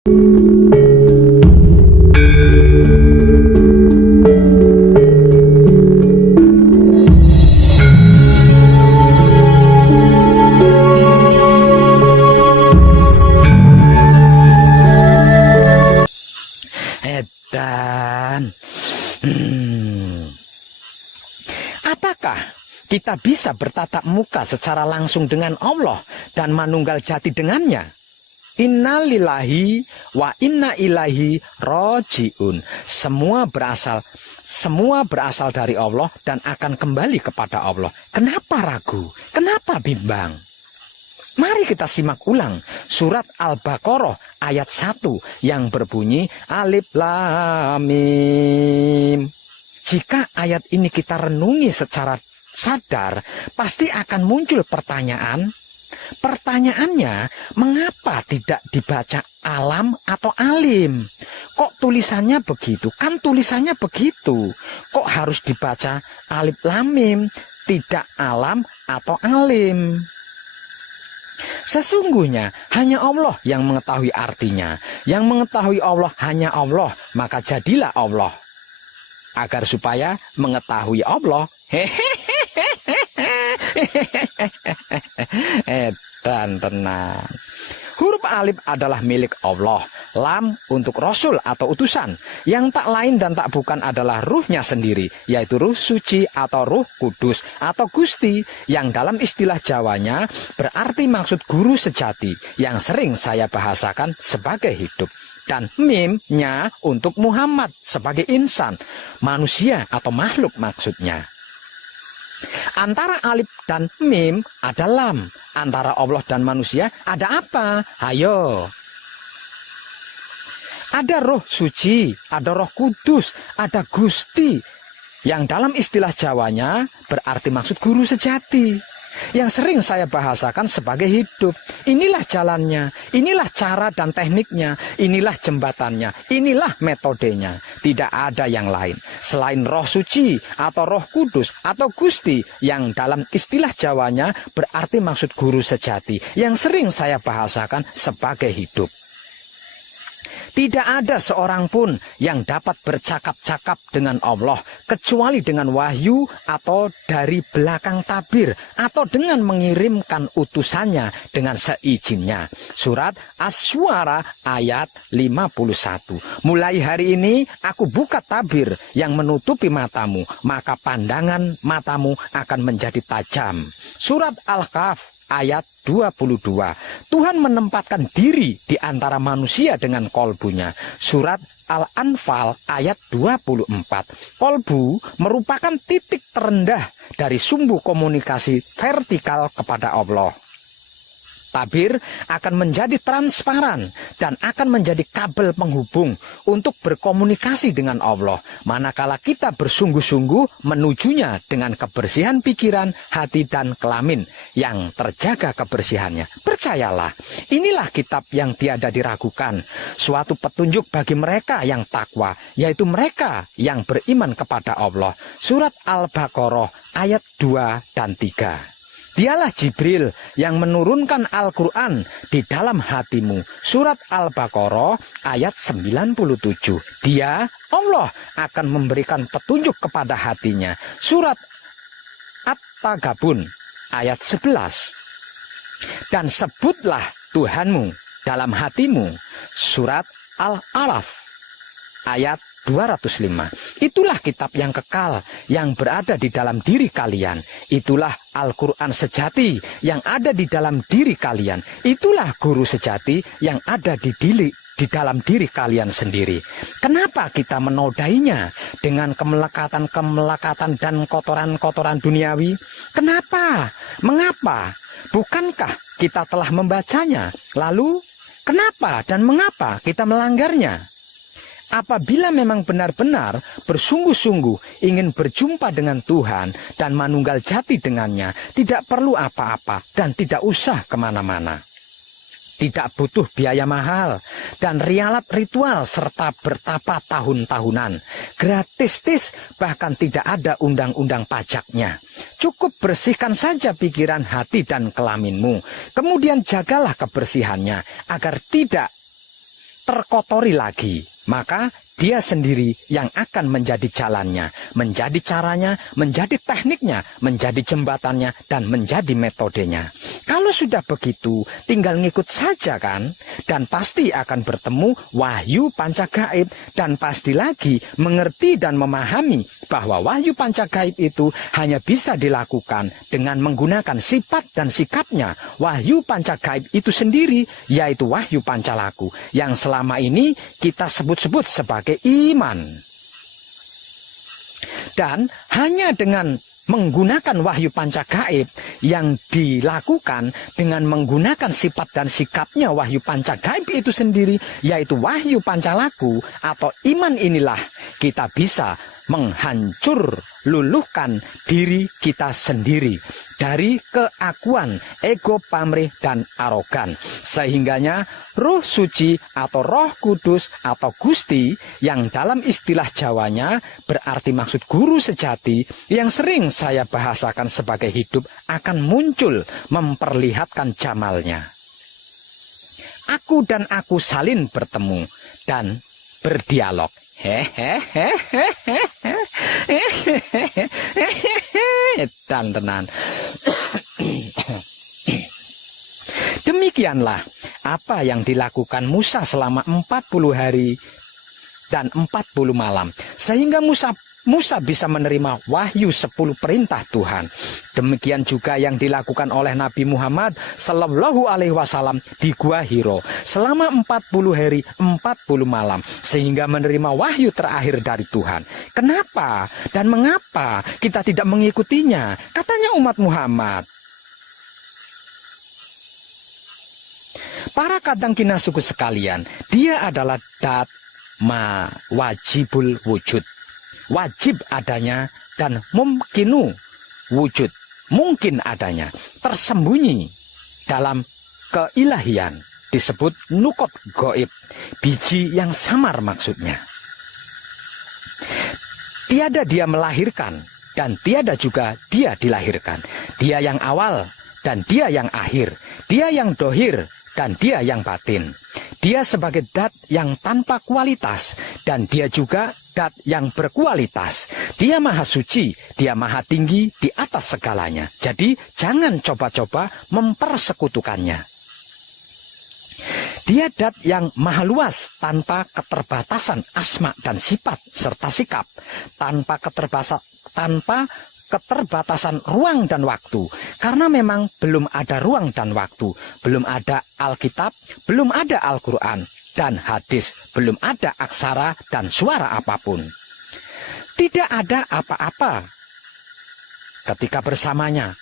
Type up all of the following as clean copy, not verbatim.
Edan. Apakah kita bisa bertatap muka secara langsung dengan Allah dan manunggal jati dengannya? Inna lillahi wa inna ilaihi rojiun. Semua berasal dari Allah dan akan kembali kepada Allah. Kenapa ragu? Kenapa bimbang? Mari kita simak ulang surat Al-Baqarah ayat 1 yang berbunyi Alif Lam Mim. Jika ayat ini kita renungi secara sadar, pasti akan muncul pertanyaan. Pertanyaannya, mengapa tidak dibaca alam atau alim? Kok tulisannya begitu? Kan tulisannya begitu. Kok harus dibaca Alif Lam Mim, tidak alam atau alim? Sesungguhnya hanya Allah yang mengetahui artinya. Yang mengetahui Allah hanya Allah, maka jadilah Allah. Agar supaya mengetahui Allah, dan tenang. Huruf alif adalah milik Allah. Lam untuk Rasul atau utusan. Yang tak lain dan tak bukan adalah ruhnya sendiri, yaitu ruh suci atau ruh kudus atau Gusti, yang dalam istilah Jawanya berarti maksud guru sejati, yang sering saya bahasakan sebagai hidup. Dan mimnya untuk Muhammad sebagai insan, manusia atau makhluk maksudnya. Antara alif dan mim ada lam. Antara Allah dan manusia ada apa? Hayo. Ada roh suci, ada roh kudus, ada Gusti, yang dalam istilah Jawanya berarti maksud guru sejati, yang sering saya bahasakan sebagai hidup. Inilah jalannya, inilah cara dan tekniknya, inilah jembatannya, inilah metodenya. Tidak ada yang lain selain roh suci atau roh kudus atau Gusti, yang dalam istilah Jawanya berarti maksud guru sejati, yang sering saya bahasakan sebagai hidup. Tidak ada seorang pun yang dapat bercakap-cakap dengan Allah kecuali dengan wahyu atau dari belakang tabir atau dengan mengirimkan utusannya dengan seizinnya. Surat Asy-Syu'ara ayat 51. Mulai hari ini aku buka tabir yang menutupi matamu, maka pandangan matamu akan menjadi tajam. Surat Al-Kahf ayat 22. Tuhan menempatkan diri di antara manusia dengan kolbunya. Surat Al-Anfal ayat 24. Kolbu merupakan titik terendah dari sumbu komunikasi vertikal kepada Allah. Tabir akan menjadi transparan dan akan menjadi kabel penghubung untuk berkomunikasi dengan Allah, manakala kita bersungguh-sungguh menujunya dengan kebersihan pikiran, hati, dan kelamin yang terjaga kebersihannya. Percayalah, inilah kitab yang tiada diragukan, suatu petunjuk bagi mereka yang takwa, yaitu mereka yang beriman kepada Allah. Surat Al-Baqarah ayat 2 dan 3. Dialah Jibril yang menurunkan Al-Quran di dalam hatimu. Surat Al-Baqarah ayat 97. Dia, Allah, akan memberikan petunjuk kepada hatinya. Surat At-Tagabun ayat 11. Dan sebutlah Tuhanmu dalam hatimu. Surat Al-Araf ayat 205. Itulah kitab yang kekal yang berada di dalam diri kalian. Itulah Al-Quran sejati yang ada di dalam diri kalian. Itulah guru sejati yang ada di dalam diri kalian sendiri. Kenapa kita menodainya dengan kemelekatan-kemelekatan dan kotoran-kotoran duniawi? Kenapa? Mengapa? Bukankah kita telah membacanya? Lalu kenapa dan mengapa kita melanggarnya? Apabila memang benar-benar bersungguh-sungguh ingin berjumpa dengan Tuhan dan manunggal jati dengannya, tidak perlu apa-apa dan tidak usah kemana-mana. Tidak butuh biaya mahal dan rialat ritual serta bertapa tahun-tahunan. Gratis, bahkan tidak ada undang-undang pajaknya. Cukup bersihkan saja pikiran, hati, dan kelaminmu. Kemudian jagalah kebersihannya agar tidak terkotori lagi, maka dia sendiri yang akan menjadi jalannya, menjadi caranya, menjadi tekniknya, menjadi jembatannya, dan menjadi metodenya. Kalau sudah begitu, tinggal ngikut saja kan? Dan pasti akan bertemu wahyu pancagaib, dan pasti lagi mengerti dan memahami bahwa wahyu pancagaib itu hanya bisa dilakukan dengan menggunakan sifat dan sikapnya wahyu pancagaib itu sendiri, yaitu wahyu pancalaku, yang selama ini kita sebut-sebut sebagai iman. Dan hanya dengan menggunakan wahyu pancagaib yang dilakukan dengan menggunakan sifat dan sikapnya wahyu pancagaib itu sendiri, yaitu wahyu pancalaku atau iman, inilah kita bisa menghancur luluhkan diri kita sendiri dari keakuan, ego, pamrih, dan arogan. Sehingganya Roh Suci atau Roh Kudus atau Gusti, yang dalam istilah Jawanya berarti maksud guru sejati, yang sering saya bahasakan sebagai hidup, akan muncul memperlihatkan jamalnya. Aku dan aku salin bertemu dan berdialog. Dan tenan. Demikianlah apa yang dilakukan Musa selama 40 hari dan 40 malam, sehingga Musa bisa menerima wahyu 10 perintah Tuhan. Demikian juga yang dilakukan oleh Nabi Muhammad Sallallahu Alaihi Wasallam di Gua Hiro selama 40 hari 40 malam, sehingga menerima wahyu terakhir dari Tuhan. Kenapa dan mengapa kita tidak mengikutinya? Katanya umat Muhammad. Para kadang kina suku sekalian, dia adalah dat ma wajibul wujud, wajib adanya, dan mumkinu wujud, mungkin adanya, tersembunyi dalam keilahian, disebut nukot goib, biji yang samar maksudnya. Tiada dia melahirkan dan tiada juga dia dilahirkan. Dia yang awal dan dia yang akhir, dia yang dohir dan dia yang batin. Dia sebagai dat yang tanpa kualitas, dan dia juga dat yang berkualitas. Dia maha suci, dia maha tinggi di atas segalanya. Jadi jangan coba-coba mempersekutukannya. Dia dat yang maha luas, tanpa keterbatasan asma dan sifat serta sikap, tanpa keterbatasan ruang dan waktu, karena memang belum ada ruang dan waktu, belum ada Alkitab, belum ada Al-Quran dan hadis, belum ada aksara dan suara apapun. Tidak ada apa-apa ketika bersamanya,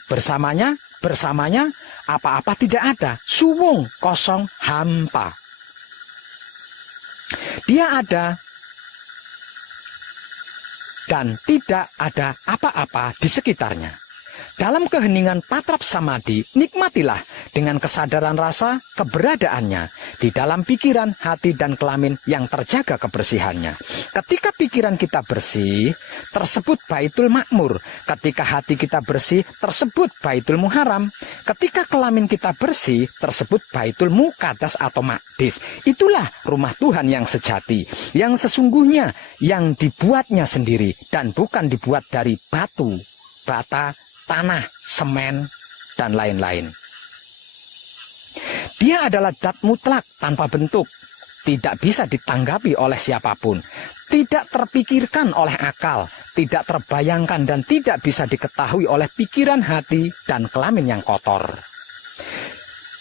apa-apa tidak ada, suwung, kosong, hampa. Dia ada dan tidak ada apa-apa di sekitarnya. Dalam keheningan patrap samadhi, nikmatilah dengan kesadaran rasa keberadaannya di dalam pikiran, hati, dan kelamin yang terjaga kebersihannya. Ketika pikiran kita bersih, tersebut baitul makmur. Ketika hati kita bersih, tersebut baitul muharam. Ketika kelamin kita bersih, tersebut baitul muqaddas atau maqdis. Itulah rumah Tuhan yang sejati, yang sesungguhnya, yang dibuatnya sendiri dan bukan dibuat dari batu, bata, tanah, semen, dan lain-lain. Dia adalah dat mutlak tanpa bentuk, tidak bisa ditanggapi oleh siapapun, tidak terpikirkan oleh akal, tidak terbayangkan, dan tidak bisa diketahui oleh pikiran, hati, dan kelamin yang kotor.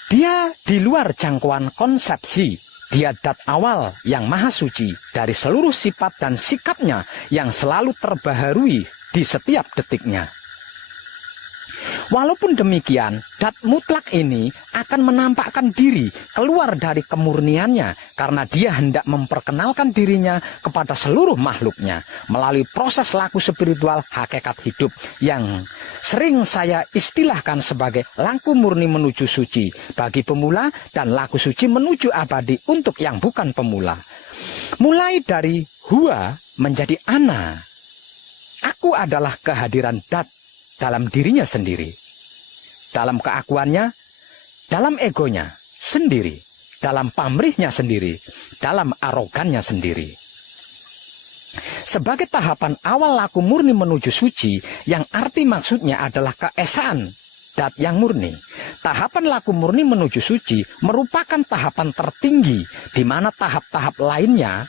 Dia di luar jangkauan konsepsi. Dia dat awal yang maha suci dari seluruh sifat dan sikapnya yang selalu terbaharui di setiap detiknya. Walaupun demikian, dat mutlak ini akan menampakkan diri keluar dari kemurniannya karena dia hendak memperkenalkan dirinya kepada seluruh makhluknya melalui proses laku spiritual hakikat hidup yang sering saya istilahkan sebagai laku murni menuju suci bagi pemula dan laku suci menuju abadi untuk yang bukan pemula. Mulai dari huwa menjadi ana. Aku adalah kehadiran dat dalam dirinya sendiri, dalam keakuannya, dalam egonya sendiri, dalam pamrihnya sendiri, dalam arogannya sendiri. Sebagai tahapan awal laku murni menuju suci, yang arti maksudnya adalah keesaan dat yang murni. Tahapan laku murni menuju suci merupakan tahapan tertinggi, di mana tahap-tahap lainnya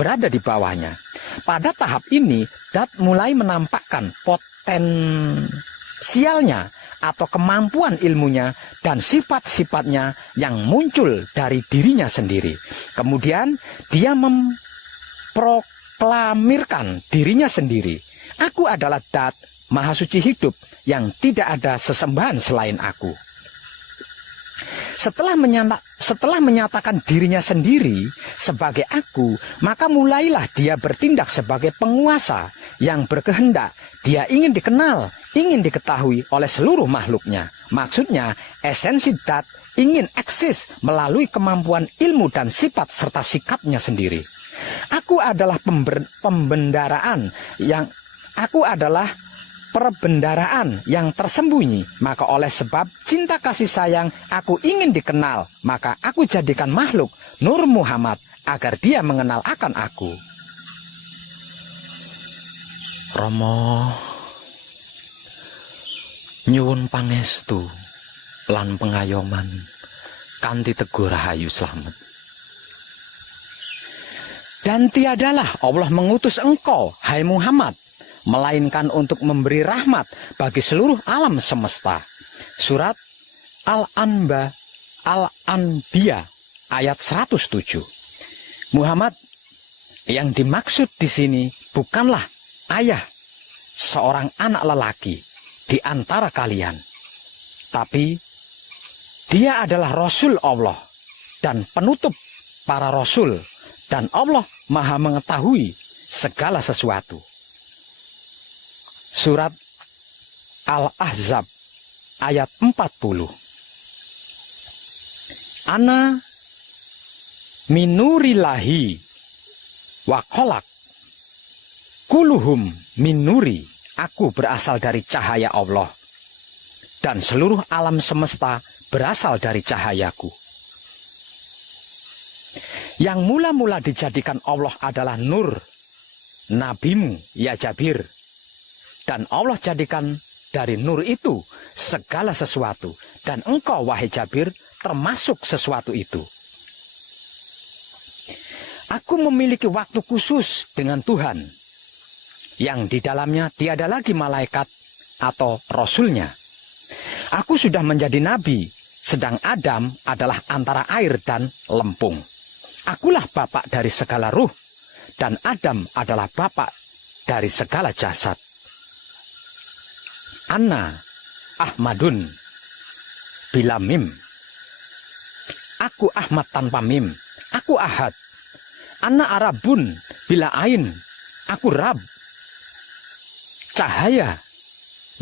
berada di bawahnya. Pada tahap ini, dat mulai menampakkan potensialnya atau kemampuan ilmunya dan sifat-sifatnya yang muncul dari dirinya sendiri. Kemudian dia memproklamirkan dirinya sendiri. Aku adalah Dat, Maha Suci hidup, yang tidak ada sesembahan selain aku. Setelah menyatakan dirinya sendiri sebagai aku, maka mulailah dia bertindak sebagai penguasa yang berkehendak. Dia ingin dikenal, ingin diketahui oleh seluruh makhluknya. Maksudnya, esensi Dat ingin eksis melalui kemampuan ilmu dan sifat serta sikapnya sendiri. Aku adalah perbendaraan yang tersembunyi. Maka oleh sebab cinta kasih sayang aku ingin dikenal, maka aku jadikan makhluk Nur Muhammad agar dia mengenal akan aku. Rama nyuwun pangestu lan pengayoman kanthi teguh rahayu slamet. Dan tiadalah Allah mengutus engkau, hai Muhammad, melainkan untuk memberi rahmat bagi seluruh alam semesta. Surat Al-Anbiya ayat 107. Muhammad yang dimaksud di sini bukanlah ayah seorang anak lelaki di antara kalian, tapi dia adalah Rasul Allah dan penutup para Rasul, dan Allah Maha mengetahui segala sesuatu. Surat Al-Ahzab ayat 40. Ana minurillahi wa kholak kuluhum minuri. Aku berasal dari cahaya Allah, dan seluruh alam semesta berasal dari cahayaku. Yang mula-mula dijadikan Allah adalah Nur, nabimu ya Jabir. Dan Allah jadikan dari Nur itu segala sesuatu, dan engkau wahai Jabir termasuk sesuatu itu. Aku memiliki waktu khusus dengan Tuhan, yang di dalamnya tiada lagi malaikat atau rasulnya. Aku sudah menjadi nabi, sedang Adam adalah antara air dan lempung. Akulah bapak dari segala ruh, dan Adam adalah bapak dari segala jasad. Anna Ahmadun bila mim. Aku Ahmad tanpa mim. Aku Ahad. Anna Arabun bila ain. Aku Rab. Cahaya,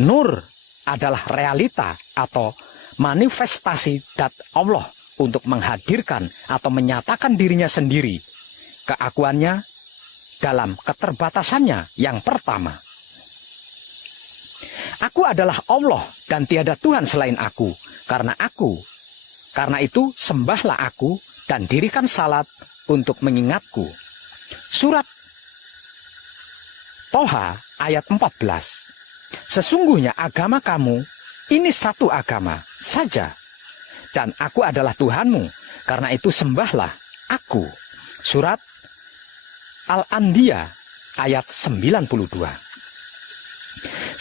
Nur adalah realita atau manifestasi Dat Allah untuk menghadirkan atau menyatakan dirinya sendiri, keakuannya dalam keterbatasannya yang pertama. Aku adalah Allah dan tiada Tuhan selain aku. Karena itu sembahlah aku dan dirikan salat untuk mengingatku. Surat Toha ayat 14. Sesungguhnya agama kamu ini satu agama saja, dan aku adalah Tuhanmu, karena itu sembahlah aku. Surat Al-Anbiya ayat 92.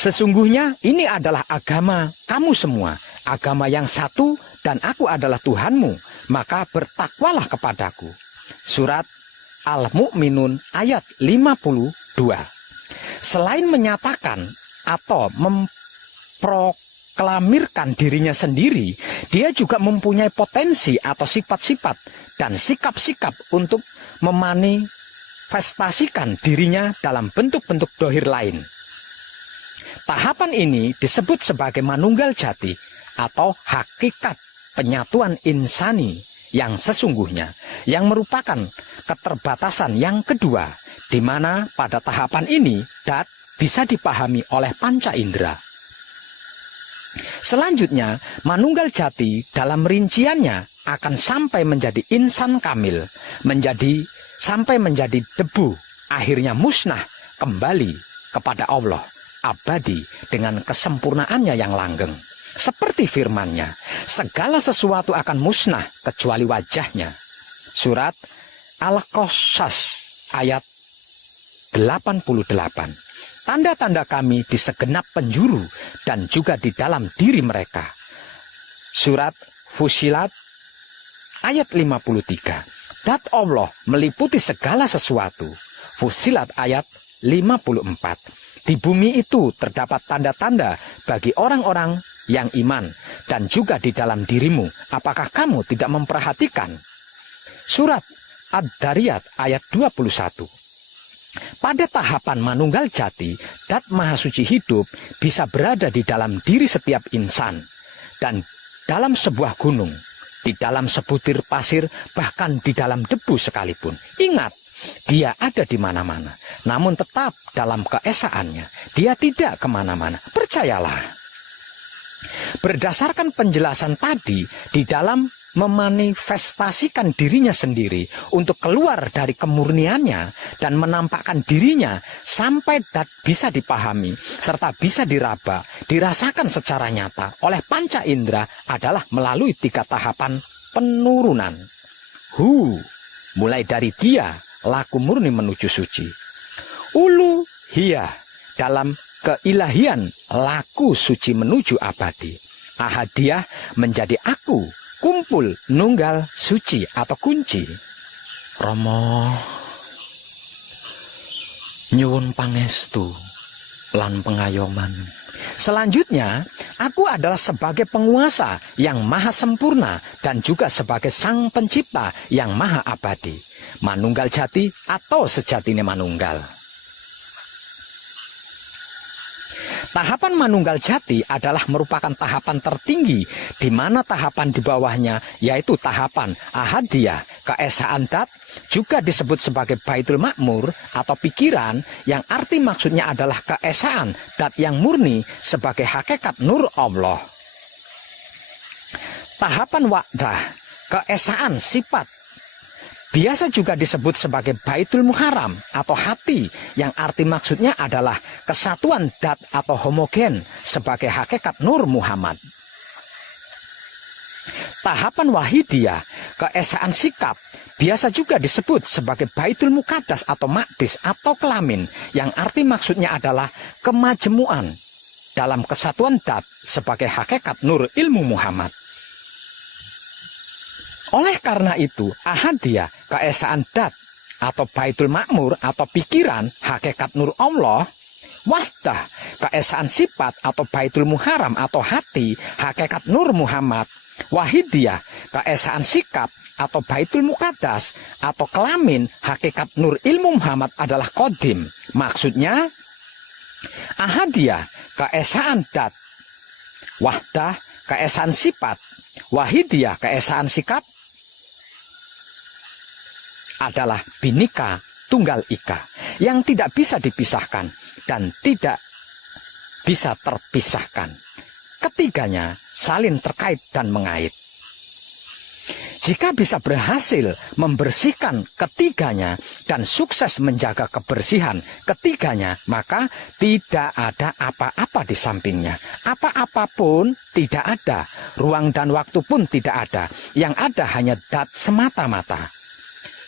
Sesungguhnya ini adalah agama kamu semua, agama yang satu, dan aku adalah Tuhanmu, maka bertakwalah kepadaku. Surat Al-Mu'minun ayat 52. Selain menyatakan atau memproklamirkan dirinya sendiri, dia juga mempunyai potensi atau sifat-sifat dan sikap-sikap untuk memanifestasikan dirinya dalam bentuk-bentuk dohir lain. Tahapan ini disebut sebagai manunggal jati atau hakikat penyatuan insani yang sesungguhnya, yang merupakan keterbatasan yang kedua, di mana pada tahapan ini Dat bisa dipahami oleh panca indera. Selanjutnya, manunggal jati dalam rinciannya akan sampai menjadi insan kamil, sampai menjadi debu, akhirnya musnah kembali kepada Allah, abadi dengan kesempurnaannya yang langgeng. Seperti firman-Nya, segala sesuatu akan musnah kecuali wajahnya. Surat Al-Qasas ayat 88. Tanda-tanda kami di segenap penjuru dan juga di dalam diri mereka. Surat Fusilat ayat 53. Dat Allah meliputi segala sesuatu. Fusilat ayat 54. Di bumi itu terdapat tanda-tanda bagi orang-orang yang iman dan juga di dalam dirimu. Apakah kamu tidak memperhatikan? Surat Ad-Dariyat ayat 21. Pada tahapan manunggal jati, Dat Maha Suci hidup bisa berada di dalam diri setiap insan, dan dalam sebuah gunung, di dalam sebutir pasir, bahkan di dalam debu sekalipun. Ingat, Dia ada di mana-mana, namun tetap dalam keesaannya. Dia tidak kemana-mana, percayalah. Berdasarkan penjelasan tadi, di dalam memanifestasikan dirinya sendiri untuk keluar dari kemurniannya dan menampakkan dirinya sampai bisa dipahami serta bisa diraba, dirasakan secara nyata oleh panca indera adalah melalui 3 tahapan penurunan. Mulai dari Dia, laku murni menuju suci. Ulu Hia, dalam keilahian, laku suci menuju abadi. Ahadiyah menjadi aku, kumpul nunggal suci atau kunci. Rama nyuwun pangestu lan pengayoman. Selanjutnya, aku adalah sebagai penguasa yang maha sempurna dan juga sebagai sang pencipta yang maha abadi. Manunggal jati atau sejatine manunggal. Tahapan manunggal jati adalah merupakan tahapan tertinggi, di mana tahapan di bawahnya yaitu tahapan ahadiyah, keesaan Dat, juga disebut sebagai Baitul Makmur atau pikiran, yang arti maksudnya adalah keesaan Dat yang murni sebagai hakikat nur Allah. Tahapan wa'dah, keesaan sifat, biasa juga disebut sebagai Baitul Muharram atau hati, yang arti maksudnya adalah kesatuan Dat atau homogen sebagai hakikat Nur Muhammad. Tahapan Wahidiyah, keesaan sikap, biasa juga disebut sebagai Baitul Muqaddas atau Maqdis atau kelamin, yang arti maksudnya adalah kemajemuan dalam kesatuan Dat sebagai hakikat Nur Ilmu Muhammad. Oleh karena itu, ahadiyah, keesaan Dat atau Baitul Makmur atau pikiran, hakikat nur Allah. Wahdah, keesaan sifat atau Baitul Muharram atau hati, hakikat nur Muhammad. Wahidiyah, keesaan sikap atau Baitul Muqaddas atau kelamin, hakikat nur ilmu Muhammad adalah Qadim. Maksudnya, ahadiyah, keesaan Dat. Wahdah, keesaan sifat. Wahidiyah, keesaan sikap adalah binika tunggal ika yang tidak bisa dipisahkan dan tidak bisa terpisahkan. Ketiganya saling terkait dan mengait. Jika bisa berhasil membersihkan ketiganya dan sukses menjaga kebersihan ketiganya, maka tidak ada apa-apa di sampingnya. Apa-apa pun tidak ada, ruang dan waktu pun tidak ada. Yang ada hanya Dat semata-mata.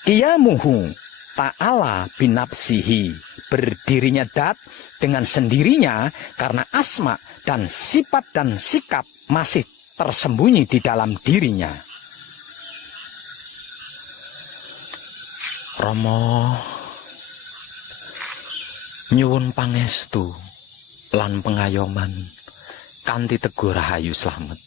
Qiyamuhu ta'ala binafsihi, berdirinya Dat dengan sendirinya karena asma dan sifat dan sikap masih tersembunyi di dalam dirinya. Rama nyuwun pangestu lan pengayoman kanthi Teguh Rahayu Slamet.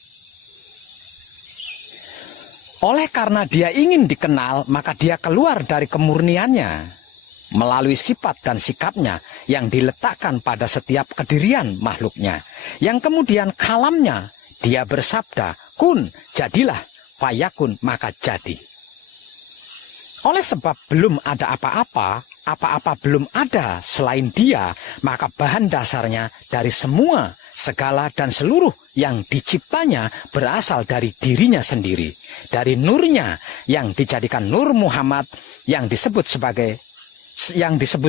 Oleh karena dia ingin dikenal, maka dia keluar dari kemurniannya melalui sifat dan sikapnya yang diletakkan pada setiap kedirian makhluknya, yang kemudian kalamnya dia bersabda, kun, jadilah, fayakun, maka jadi. Oleh sebab belum ada apa-apa, apa-apa belum ada selain dia, maka bahan dasarnya dari semua Segala dan seluruh yang diciptanya berasal dari dirinya sendiri, dari nurnya yang dijadikan Nur Muhammad yang disebut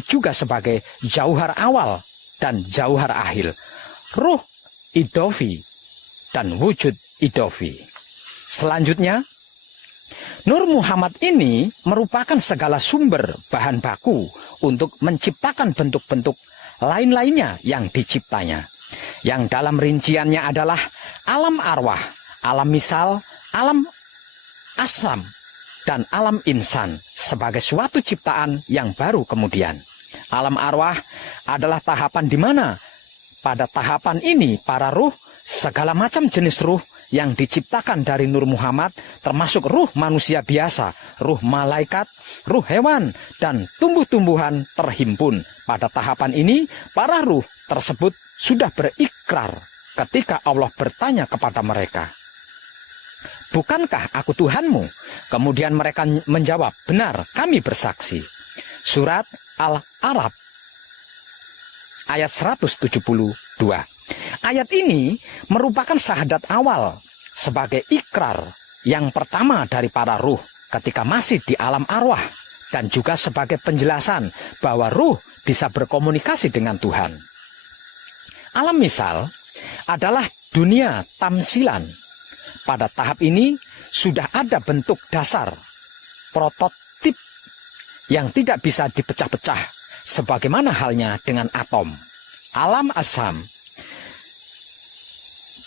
juga sebagai jauhar awal dan jauhar akhir, ruh idofi dan wujud idofi. Selanjutnya, Nur Muhammad ini merupakan segala sumber bahan baku untuk menciptakan bentuk-bentuk lain-lainnya yang diciptanya, yang dalam rinciannya adalah alam arwah, alam misal, alam asam, dan alam insan sebagai suatu ciptaan yang baru kemudian. Alam arwah adalah tahapan di mana pada tahapan ini para ruh, segala macam jenis ruh yang diciptakan dari Nur Muhammad, termasuk ruh manusia biasa, ruh malaikat, ruh hewan, dan tumbuh-tumbuhan terhimpun. Pada tahapan ini, para ruh tersebut sudah berikrar ketika Allah bertanya kepada mereka, "Bukankah aku Tuhanmu?" Kemudian mereka menjawab, "Benar, kami bersaksi." Surat Al-Araf ayat 172. Ayat ini merupakan syahadat awal sebagai ikrar yang pertama dari para ruh ketika masih di alam arwah, dan juga sebagai penjelasan bahwa ruh bisa berkomunikasi dengan Tuhan. Alam misal adalah dunia tamsilan. Pada tahap ini sudah ada bentuk dasar prototip yang tidak bisa dipecah-pecah, sebagaimana halnya dengan atom. Alam asam,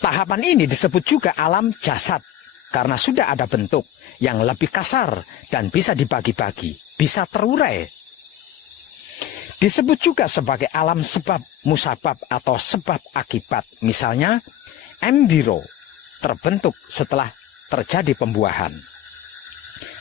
tahapan ini disebut juga alam jasad karena sudah ada bentuk yang lebih kasar dan bisa dibagi-bagi, bisa terurai. Disebut juga sebagai alam sebab musabab atau sebab akibat. Misalnya embrio terbentuk setelah terjadi pembuahan.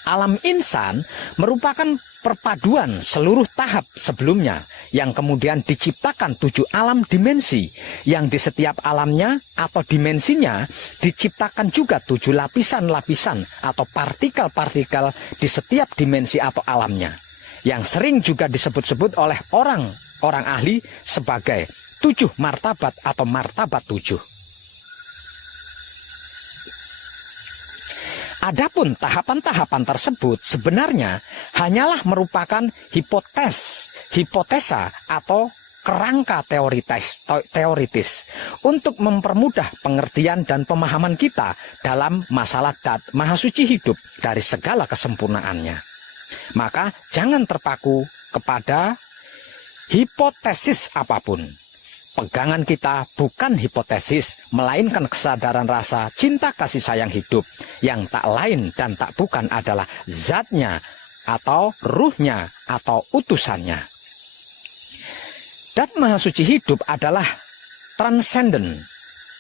Alam insan merupakan perpaduan seluruh tahap sebelumnya yang kemudian diciptakan 7 alam dimensi, yang di setiap alamnya atau dimensinya diciptakan juga 7 lapisan-lapisan atau partikel-partikel di setiap dimensi atau alamnya, yang sering juga disebut-sebut oleh orang ahli sebagai 7 martabat atau martabat 7. Adapun tahapan-tahapan tersebut sebenarnya hanyalah merupakan hipotesa atau kerangka teoritis untuk mempermudah pengertian dan pemahaman kita dalam masalah dat Maha Suci hidup dari segala kesempurnaannya. Maka jangan terpaku kepada hipotesis apapun. Pegangan kita bukan hipotesis, melainkan kesadaran rasa cinta kasih sayang hidup yang tak lain dan tak bukan adalah zatnya atau ruhnya atau utusannya. Dat Maha Suci hidup adalah transenden,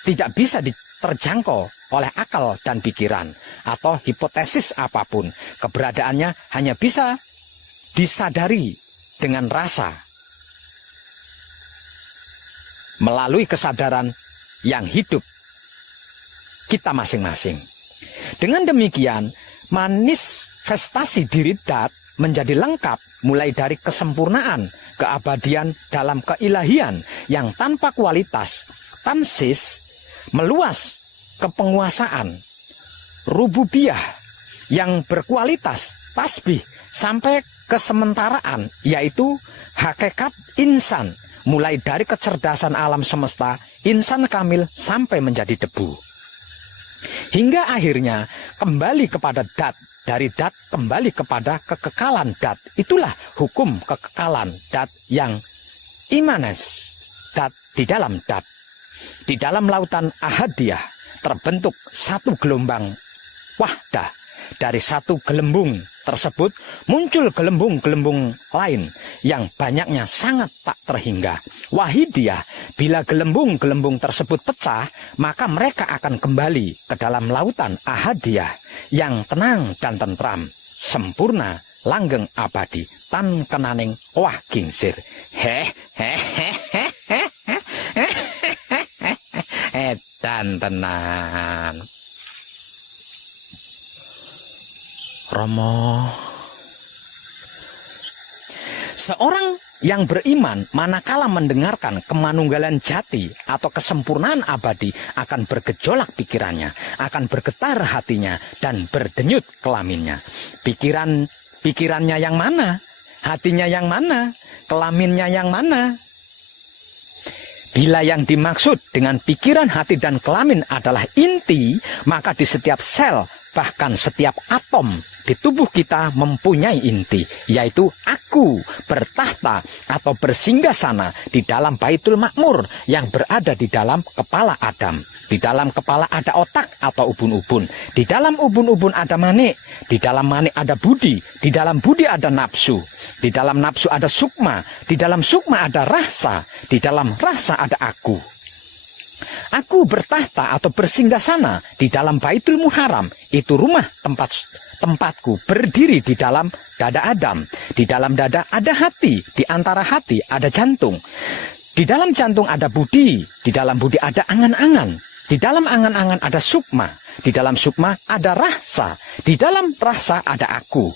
tidak bisa diterjangkau oleh akal dan pikiran atau hipotesis apapun. Keberadaannya hanya bisa disadari dengan rasa, melalui kesadaran yang hidup kita masing-masing. Dengan demikian, manifestasi diri dat menjadi lengkap, mulai dari kesempurnaan, keabadian dalam keilahian yang tanpa kualitas, tansis, meluas ke penguasaan, rububiyah yang berkualitas, tasbih, sampai kesementaraan, yaitu hakikat insan, mulai dari kecerdasan alam semesta, insan kamil sampai menjadi debu. Hingga akhirnya kembali kepada dat, dari dat kembali kepada kekekalan dat. Itulah hukum kekekalan dat yang imanes, dat di dalam dat. Di dalam lautan ahadiyah terbentuk satu gelombang wahdah. Dari satu gelembung tersebut muncul gelembung-gelembung lain yang banyaknya sangat tak terhingga. Wahidiyah, bila gelembung-gelembung tersebut pecah, maka mereka akan kembali ke dalam lautan ahadiyah yang tenang dan tentram, sempurna, langgeng abadi, tan kenaning wah gingsir. Edan tenan. Romo, Seorang yang beriman manakala mendengarkan kemanunggalan jati atau kesempurnaan abadi akan bergejolak pikirannya, akan bergetar hatinya, dan berdenyut kelaminnya. Pikirannya yang mana? Hatinya yang mana? Kelaminnya yang mana? Bila yang dimaksud dengan pikiran, hati, dan kelamin adalah inti, maka di setiap sel, bahkan setiap atom di tubuh kita mempunyai inti, yaitu aku bertahta atau bersinggasana di dalam Baitul Makmur yang berada di dalam kepala Adam. Di dalam kepala ada otak atau ubun-ubun. Di dalam ubun-ubun ada manik. Di dalam manik ada budi. Di dalam budi ada nafsu. Di dalam nafsu ada sukma. Di dalam sukma ada rasa. Di dalam rasa ada aku. Aku bertahta atau bersinggasana di dalam Baitul Muharram. Itu rumah tempatku berdiri di dalam dada Adam. Di dalam dada ada hati. Di antara hati ada jantung. Di dalam jantung ada budi. Di dalam budi ada angan-angan. Di dalam angan-angan ada sukma. Di dalam sukma ada rasa. Di dalam rasa ada aku.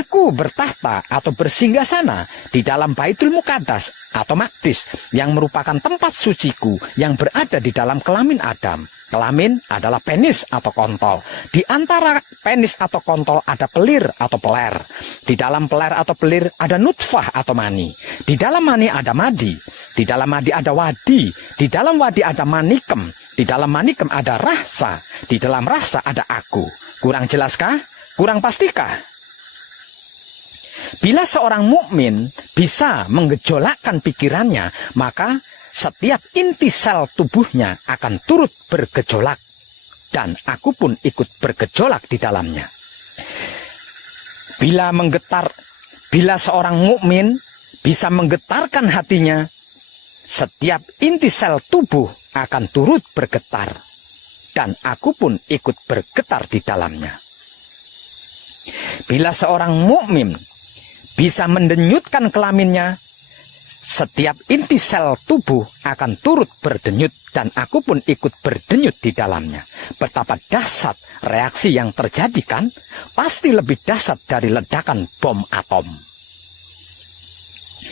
Aku bertahta atau bersinggasana di dalam Baitul Muqaddas atau Maqdis yang merupakan tempat suciku yang berada di dalam kelamin Adam. Kelamin adalah penis atau kontol. Di antara penis atau kontol ada pelir atau peler. Di dalam peler atau pelir ada nutfah atau mani. Di dalam mani ada madi. Di dalam madi ada wadi. Di dalam wadi ada manikem. Di dalam manikem ada rasa. Di dalam rasa ada aku. Kurang jelaskah? Kurang pastikah? Bila seorang mukmin bisa menggejolakkan pikirannya, maka setiap inti sel tubuhnya akan turut bergejolak. Dan aku pun ikut bergejolak di dalamnya. Bila seorang mukmin bisa menggetarkan hatinya, setiap inti sel tubuh akan turut bergetar. Dan aku pun ikut bergetar di dalamnya. Bila seorang mukmin bisa mendenyutkan kelaminnya, setiap inti sel tubuh akan turut berdenyut dan aku pun ikut berdenyut di dalamnya. Betapa dahsyat reaksi yang terjadi kan? Pasti lebih dahsyat dari ledakan bom atom.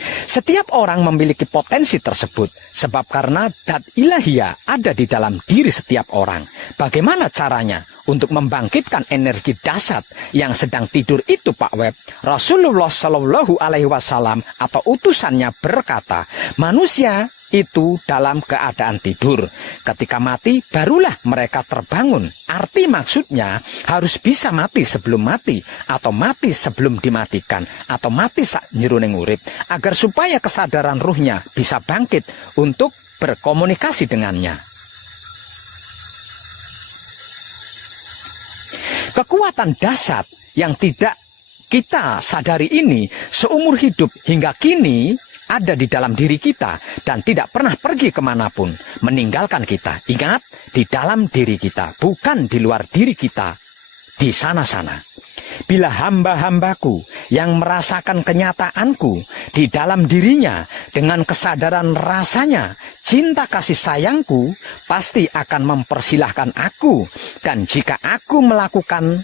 Setiap orang memiliki potensi tersebut sebab karena dat ilahiyah ada di dalam diri setiap orang. Bagaimana caranya untuk membangkitkan energi dahsyat yang sedang tidur itu, Pak Web? Rasulullah Shallallahu Alaihi Wasallam atau utusannya berkata, manusia itu dalam keadaan tidur. Ketika mati, barulah mereka terbangun. Arti maksudnya harus bisa mati sebelum mati, atau mati sebelum dimatikan, atau mati sak nyeruning urip, agar supaya kesadaran ruhnya bisa bangkit untuk berkomunikasi dengannya. Kekuatan dahsyat yang tidak kita sadari ini seumur hidup hingga kini ada di dalam diri kita dan tidak pernah pergi kemanapun meninggalkan kita. Ingat, di dalam diri kita, bukan di luar diri kita, di sana-sana. Bila hamba-hambaku yang merasakan kenyataanku di dalam dirinya dengan kesadaran rasanya, cinta kasih sayangku pasti akan mempersilahkan aku. Dan jika aku melakukan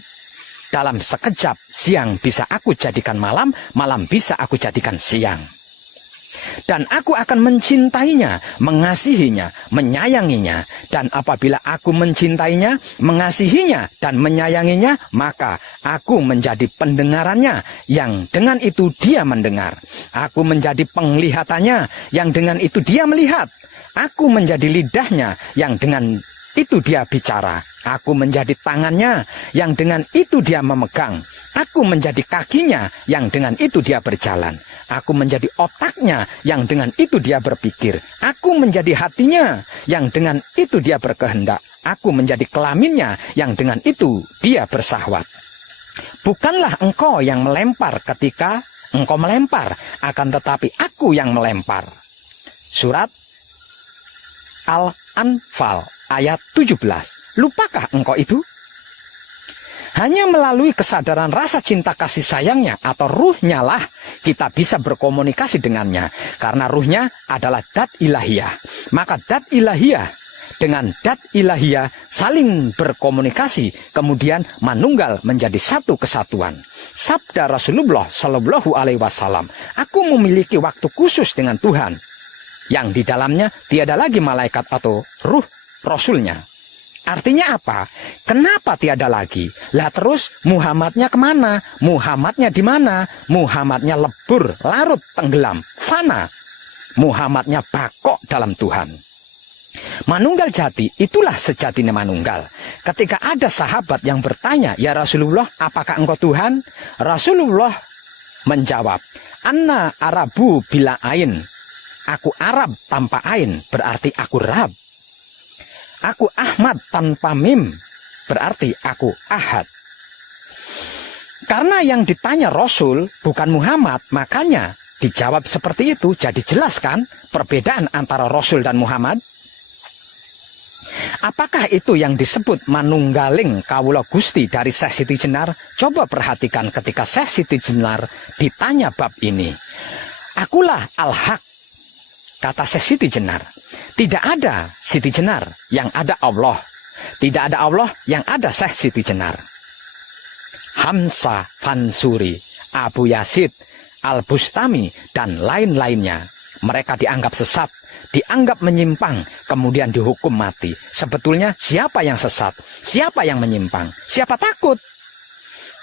dalam sekejap, siang bisa aku jadikan malam, malam bisa aku jadikan siang. Dan aku akan mencintainya, mengasihinya, menyayanginya. Dan apabila aku mencintainya, mengasihinya, dan menyayanginya, maka aku menjadi pendengarannya, yang dengan itu dia mendengar. Aku menjadi penglihatannya, yang dengan itu dia melihat. Aku menjadi lidahnya, yang dengan itu dia bicara. Aku menjadi tangannya, yang dengan itu dia memegang. Aku menjadi kakinya, yang dengan itu dia berjalan. Aku menjadi otaknya, yang dengan itu dia berpikir. Aku menjadi hatinya, yang dengan itu dia berkehendak. Aku menjadi kelaminnya, yang dengan itu dia bersahwat. Bukanlah engkau yang melempar ketika engkau melempar, akan tetapi aku yang melempar. Surat Al-Anfal ayat 17. Lupakah engkau itu? Hanya melalui kesadaran rasa cinta kasih sayangnya atau ruhnya lah kita bisa berkomunikasi dengannya. Karena ruhnya adalah dat ilahiyah. Maka dat ilahiyah dengan dat ilahiyah saling berkomunikasi, kemudian manunggal menjadi satu kesatuan. Sabda Rasulullah Shallallahu Alaihi Wasallam, aku memiliki waktu khusus dengan Tuhan, yang di dalamnya tiada lagi malaikat atau ruh Rasulnya. Artinya apa? Kenapa tiada lagi? Lah terus Muhammadnya kemana? Muhammadnya di mana? Muhammadnya lebur, larut, tenggelam, fana. Muhammadnya bakok dalam Tuhan. Manunggal jati, itulah sejatinya manunggal. Ketika ada sahabat yang bertanya, ya Rasulullah, apakah engkau Tuhan? Rasulullah menjawab, Anna Arabu bila ain. Aku Arab tanpa ain, berarti aku Rab. Aku Ahmad tanpa mim, berarti aku Ahad. Karena yang ditanya Rasul bukan Muhammad, makanya dijawab seperti itu. Jadi jelas kan perbedaan antara Rasul dan Muhammad? Apakah itu yang disebut manunggaling kawula Gusti dari Syekh Siti Jenar? Coba perhatikan ketika Syekh Siti Jenar ditanya bab ini. Akulah Al-Haq, kata Syekh Siti Jenar. Tidak ada Siti Jenar, yang ada Allah. Tidak ada Allah, yang ada Syekh Siti Jenar. Hamzah Fansuri, Abu Yazid, Al-Bustami, dan lain-lainnya. Mereka dianggap sesat, dianggap menyimpang, kemudian dihukum mati. Sebetulnya siapa yang sesat? Siapa yang menyimpang? Siapa takut?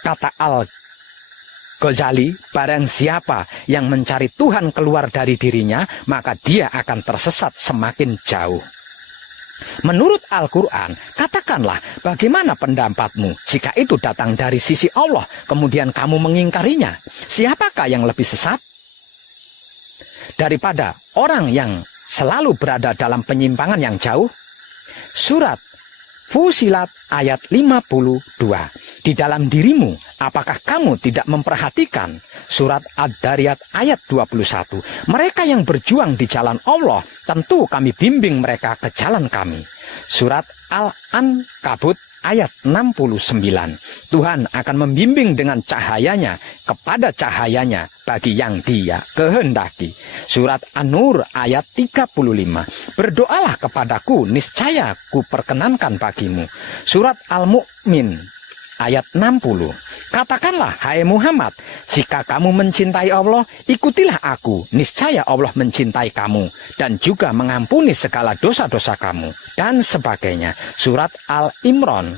Kata Al-Ghazali, barang siapa yang mencari Tuhan keluar dari dirinya, maka dia akan tersesat semakin jauh. Menurut Al-Quran, katakanlah bagaimana pendapatmu jika itu datang dari sisi Allah, kemudian kamu mengingkarinya. Siapakah yang lebih sesat daripada orang yang selalu berada dalam penyimpangan yang jauh? Surat Fusilat ayat 52. Di dalam dirimu, apakah kamu tidak memperhatikan? Surat Ad-Dariyat ayat 21. Mereka yang berjuang di jalan Allah, tentu kami bimbing mereka ke jalan kami. Surat Al-Ankabut ayat 69. Tuhan akan membimbing dengan cahayanya kepada cahayanya bagi yang dia kehendaki. Surat An-Nur ayat 35. Berdoalah kepadaku, niscaya ku perkenankan bagimu. Surat Al-Mu'min ayat 60. Katakanlah, hai Muhammad, jika kamu mencintai Allah, ikutilah aku, niscaya Allah mencintai kamu dan juga mengampuni segala dosa-dosa kamu, dan sebagainya. Surat Al-Imran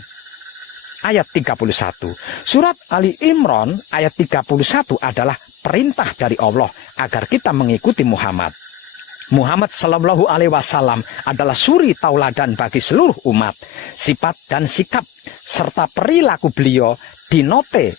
ayat 31. Surat Ali Imran ayat 31 adalah perintah dari Allah agar kita mengikuti Muhammad. Muhammad Sallallahu Alaihi Wasallam adalah suri tauladan bagi seluruh umat. Sifat dan sikap serta perilaku beliau dinote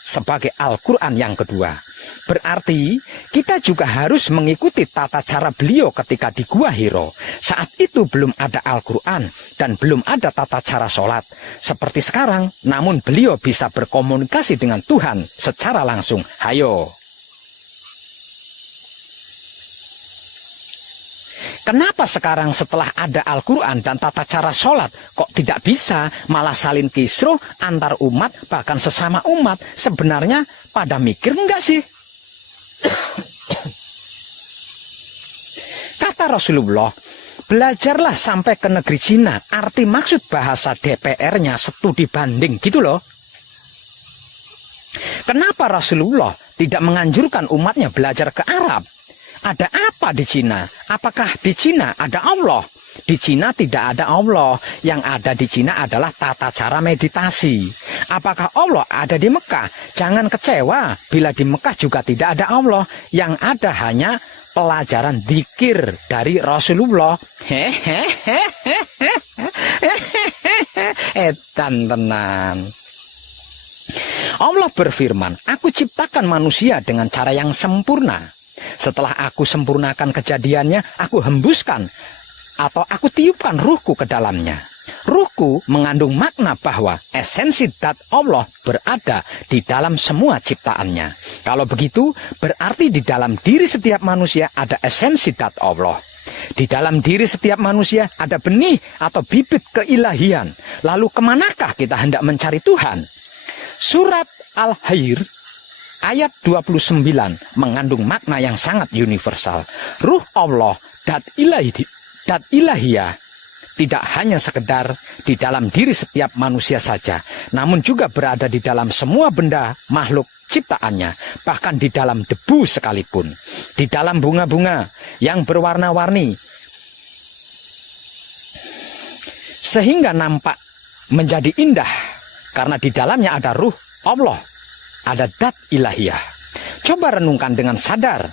sebagai Al-Quran yang kedua. Berarti kita juga harus mengikuti tata cara beliau ketika di Gua Hiro. Saat itu belum ada Al-Quran dan belum ada tata cara sholat seperti sekarang. Namun beliau bisa berkomunikasi dengan Tuhan secara langsung. Hayo. Kenapa sekarang setelah ada Al-Quran dan tata cara sholat kok tidak bisa, malah salin kisruh antar umat, bahkan sesama umat? Sebenarnya pada mikir enggak sih? Kata Rasulullah, belajarlah sampai ke negeri Cina. Arti maksud bahasa DPR-nya studi banding gitu loh. Kenapa Rasulullah tidak menganjurkan umatnya belajar ke Arab? Ada apa di Cina? Apakah di Cina ada Allah? Di Cina tidak ada Allah. Yang ada di Cina adalah tata cara meditasi. Apakah Allah ada di Mekah? Jangan kecewa bila di Mekah juga tidak ada Allah. Yang ada hanya pelajaran zikir dari Rasulullah. Edan tenan. Allah berfirman, aku ciptakan manusia dengan cara yang sempurna. Setelah aku sempurnakan kejadiannya, aku hembuskan atau aku tiupkan ruhku ke dalamnya. Ruhku mengandung makna bahwa esensi zat Allah berada di dalam semua ciptaannya. Kalau begitu, berarti di dalam diri setiap manusia ada esensi zat Allah. Di dalam diri setiap manusia ada benih atau bibit keilahian. Lalu kemanakah kita hendak mencari Tuhan? Surat Al-Hayr ayat 29 mengandung makna yang sangat universal. Ruh Allah, dat ilahiyah, tidak hanya sekedar di dalam diri setiap manusia saja, namun juga berada di dalam semua benda makhluk ciptaannya, bahkan di dalam debu sekalipun, di dalam bunga-bunga yang berwarna-warni, sehingga nampak menjadi indah, karena di dalamnya ada ruh Allah, ada dat ilahiyah. Coba renungkan dengan sadar.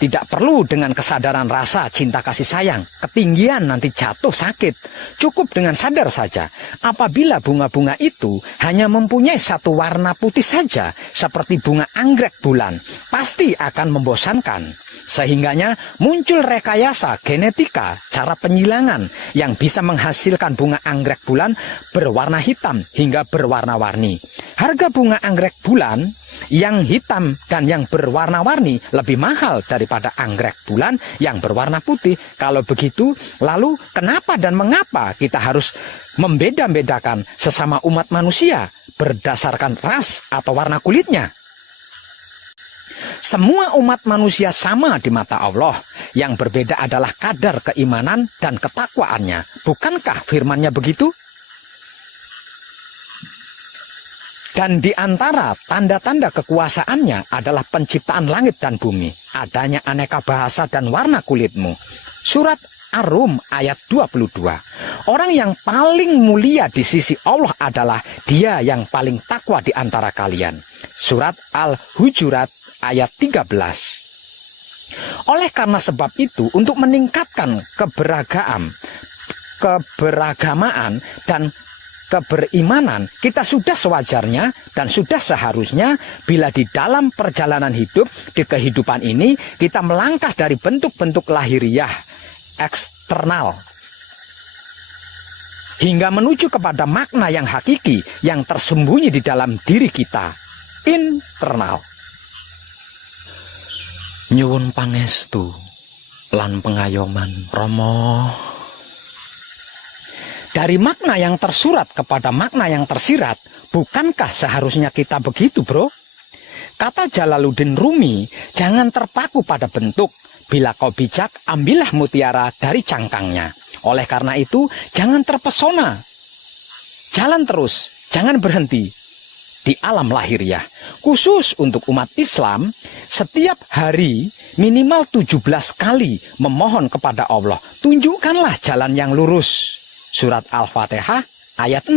Tidak perlu dengan kesadaran rasa cinta kasih sayang, ketinggian nanti jatuh sakit. Cukup dengan sadar saja, apabila bunga-bunga itu hanya mempunyai satu warna putih saja, seperti bunga anggrek bulan, pasti akan membosankan. Sehingganya muncul rekayasa genetika, cara penyilangan yang bisa menghasilkan bunga anggrek bulan berwarna hitam hingga berwarna-warni. Harga bunga anggrek bulan yang hitam dan yang berwarna-warni lebih mahal daripada anggrek bulan yang berwarna putih. Kalau begitu, lalu kenapa dan mengapa kita harus membeda-bedakan sesama umat manusia berdasarkan ras atau warna kulitnya? Semua umat manusia sama di mata Allah. Yang berbeda adalah kadar keimanan dan ketakwaannya. Bukankah firman-Nya begitu? Dan di antara tanda-tanda kekuasaannya adalah penciptaan langit dan bumi, adanya aneka bahasa dan warna kulitmu. Surat Ar-Rum ayat 22. Orang yang paling mulia di sisi Allah adalah dia yang paling takwa di antara kalian. Surat Al-Hujurat ayat 13. Oleh karena sebab itu, untuk meningkatkan keberagamaan dan keberimanan, kita sudah sewajarnya dan sudah seharusnya bila di dalam perjalanan hidup, di kehidupan ini, kita melangkah dari bentuk-bentuk lahiriah eksternal hingga menuju kepada makna yang hakiki yang tersembunyi di dalam diri kita, internal. Nyuwun pangestu lan pengayoman Rama. Dari makna yang tersurat kepada makna yang tersirat, bukankah seharusnya kita begitu, bro? Kata Jalaluddin Rumi, jangan terpaku pada bentuk. Bila kau bijak, ambillah mutiara dari cangkangnya. Oleh karena itu, jangan terpesona. Jalan terus, jangan berhenti di alam lahiriah. Khusus untuk umat Islam, setiap hari minimal 17 kali memohon kepada Allah, tunjukkanlah jalan yang lurus. Surat Al-Fatihah ayat 6.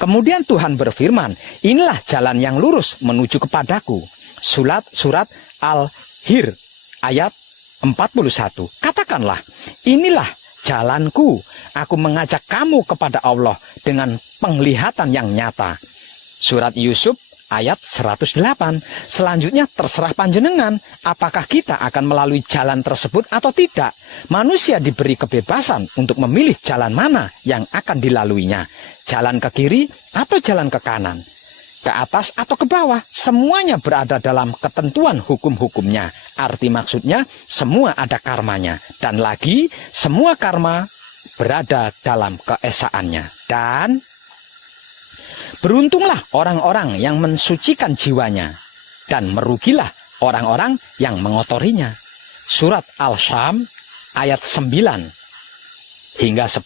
Kemudian Tuhan berfirman, inilah jalan yang lurus menuju kepadaku. Surat Al-Hir ayat 41. Katakanlah, inilah jalanku. Aku mengajak kamu kepada Allah dengan penglihatan yang nyata. Surat Yusuf ayat 108. Selanjutnya terserah panjenengan, apakah kita akan melalui jalan tersebut atau tidak. Manusia diberi kebebasan untuk memilih jalan mana yang akan dilaluinya. Jalan ke kiri atau jalan ke kanan, ke atas atau ke bawah. Semuanya berada dalam ketentuan hukum-hukumnya. Arti maksudnya semua ada karmanya. Dan lagi semua karma berada dalam keesaannya. Dan beruntunglah orang-orang yang mensucikan jiwanya, dan merugilah orang-orang yang mengotorinya. Surat Al-Syam ayat 9 hingga 10.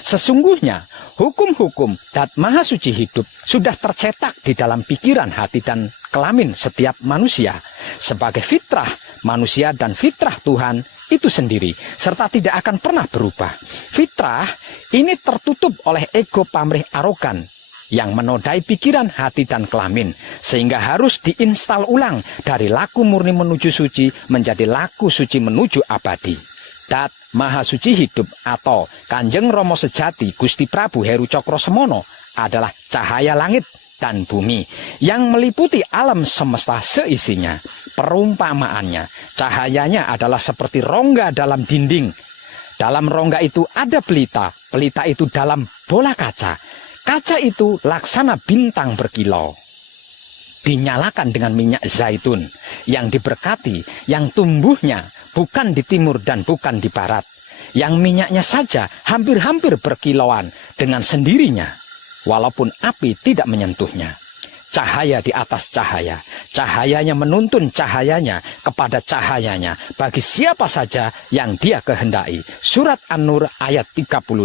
Sesungguhnya hukum-hukum dat Maha Suci hidup sudah tercetak di dalam pikiran, hati, dan kelamin setiap manusia sebagai fitrah manusia dan fitrah Tuhan itu sendiri, serta tidak akan pernah berubah. Fitrah ini tertutup oleh ego pamrih arogan yang menodai pikiran, hati, dan kelamin, sehingga harus diinstal ulang dari laku murni menuju suci menjadi laku suci menuju abadi. Dat Maha Suci hidup atau Kanjeng Rama sejati Gusti Prabu Heru Cokrosemono adalah cahaya langit dan bumi yang meliputi alam semesta seisinya. Perumpamaannya, cahayanya adalah seperti rongga dalam dinding. Dalam rongga itu ada pelita, pelita itu dalam bola kaca. Kaca itu laksana bintang berkilau. Dinyalakan dengan minyak zaitun yang diberkati, yang tumbuhnya bukan di timur dan bukan di barat. Yang minyaknya saja hampir-hampir berkilauan dengan sendirinya, walaupun api tidak menyentuhnya. cahaya di atas cahaya. Cahayanya menuntun cahayanya kepada cahayanya bagi siapa saja yang dia kehendaki. Surat An-Nur ayat 35.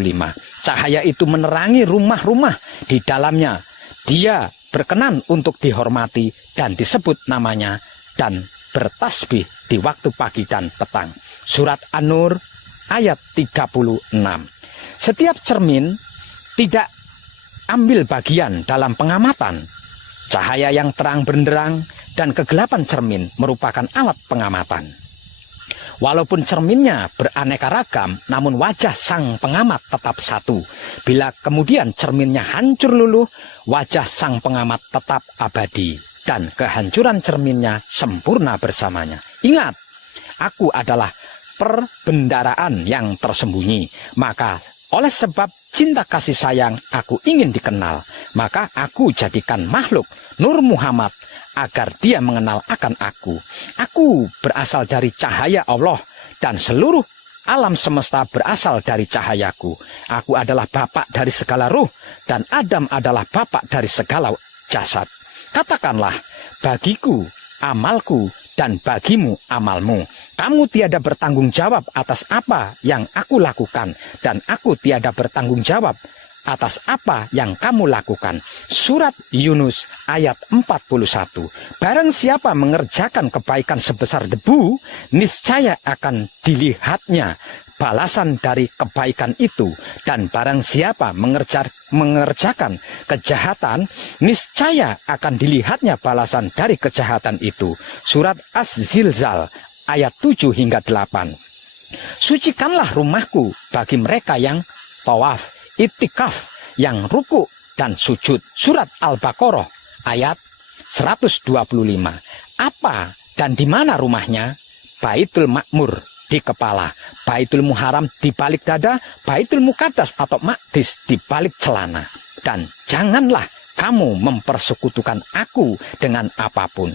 Cahaya itu menerangi rumah-rumah di dalamnya. Dia berkenan untuk dihormati dan disebut namanya dan bertasbih di waktu pagi dan petang. Surat An-Nur ayat 36. Setiap cermin tidak ambil bagian dalam pengamatan. Cahaya yang terang benderang dan kegelapan cermin merupakan alat pengamatan. Walaupun cerminnya beraneka ragam, namun wajah sang pengamat tetap satu. Bila kemudian cerminnya hancur luluh, wajah sang pengamat tetap abadi. Dan kehancuran cerminnya sempurna bersamanya. Ingat, aku adalah perbendaraan yang tersembunyi. Maka oleh sebab cinta kasih sayang aku ingin dikenal, maka aku jadikan makhluk Nur Muhammad agar dia mengenal akan aku. Aku berasal dari cahaya Allah dan seluruh alam semesta berasal dari cahayaku. Aku adalah bapak dari segala ruh dan Adam adalah bapak dari segala jasad. Katakanlah, bagiku amalku dan bagimu amalmu. Kamu tiada bertanggung jawab atas apa yang aku lakukan, dan aku tiada bertanggung jawab atas apa yang kamu lakukan. Surat Yunus ayat 41. Barang siapa mengerjakan kebaikan sebesar debu, niscaya akan dilihatnya balasan dari kebaikan itu. Dan barang siapa mengerjakan kejahatan, niscaya akan dilihatnya balasan dari kejahatan itu. Surat Az-Zilzal ayat 7 hingga 8. Sucikanlah rumahku bagi mereka yang tawaf, itikaf, yang ruku dan sujud. Surat Al-Baqarah ayat 125. Apa dan di mana rumahnya? Baitul Ma'mur di kepala, Baitul Muharram di balik dada, Baitul Muqaddas atau Maqdis di balik celana. Dan janganlah kamu mempersekutukan aku dengan apapun.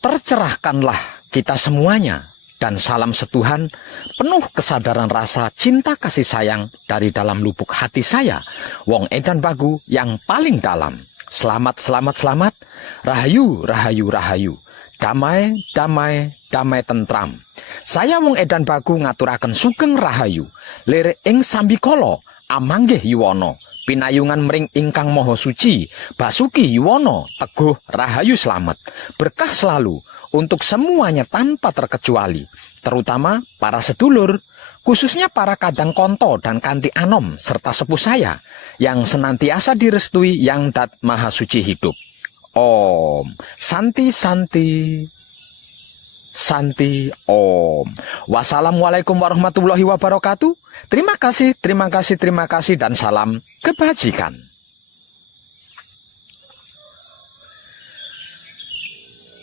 Tercerahkanlah kita semuanya, dan salam setuhan penuh kesadaran rasa cinta kasih sayang dari dalam lubuk hati saya, Wong Edan Bagu yang paling dalam. Selamat, selamat, selamat. Rahayu, rahayu, rahayu. Damai, damai, damai tentram. Saya Wong Edan Bagu ngaturaken sugeng rahayu. Lirik ing sambikala amanggih yuwana. Pinayungan mring ingkang moho suci, Basuki Yuwono, teguh rahayu slamet. Berkah selalu untuk semuanya tanpa terkecuali, terutama para sedulur, khususnya para kadang konto dan kanti anom, serta sepuh saya, yang senantiasa direstui Yang Dat Maha Suci Hidup. Om, Santi Santi, Santi Om. Wassalamualaikum warahmatullahi wabarakatuh. Terima kasih, terima kasih, terima kasih, dan salam kebajikan.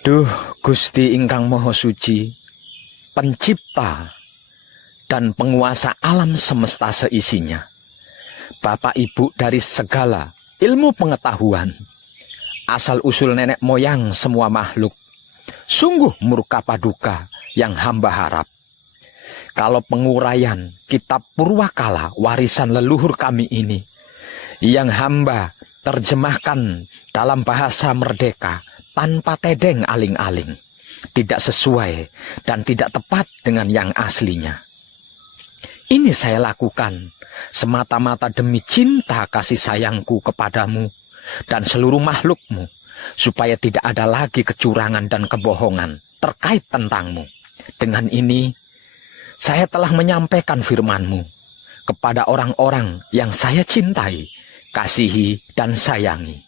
Duh Gusti ingkang Maha Suci, pencipta dan penguasa alam semesta seisinya, Bapak Ibu dari segala ilmu pengetahuan, asal usul nenek moyang semua makhluk, sungguh murka paduka yang hamba harap. Kalau penguraian kitab Purwakala warisan leluhur kami ini, yang hamba terjemahkan dalam bahasa merdeka tanpa tedeng aling-aling, tidak sesuai dan tidak tepat dengan yang aslinya. Ini saya lakukan semata-mata demi cinta kasih sayangku kepadamu dan seluruh makhlukmu, supaya tidak ada lagi kecurangan dan kebohongan terkait tentangmu. Dengan ini, saya telah menyampaikan firman-Mu kepada orang-orang yang saya cintai, kasihi, dan sayangi.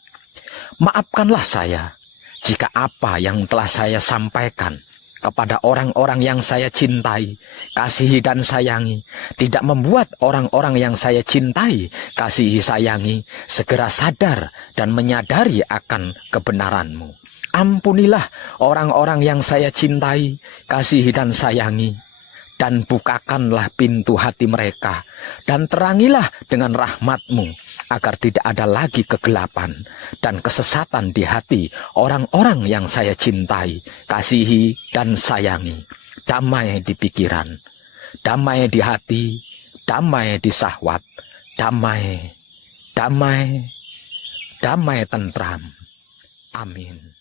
Maafkanlah saya jika apa yang telah saya sampaikan kepada orang-orang yang saya cintai, kasihi, dan sayangi tidak membuat orang-orang yang saya cintai, kasihi, sayangi segera sadar dan menyadari akan kebenaran-Mu. Ampunilah orang-orang yang saya cintai, kasihi, dan sayangi, dan bukakanlah pintu hati mereka, dan terangilah dengan rahmat-Mu, agar tidak ada lagi kegelapan dan kesesatan di hati orang-orang yang saya cintai, kasihi, dan sayangi. Damai di pikiran, damai di hati, damai di syahwat, damai, damai, damai tentram. Amin.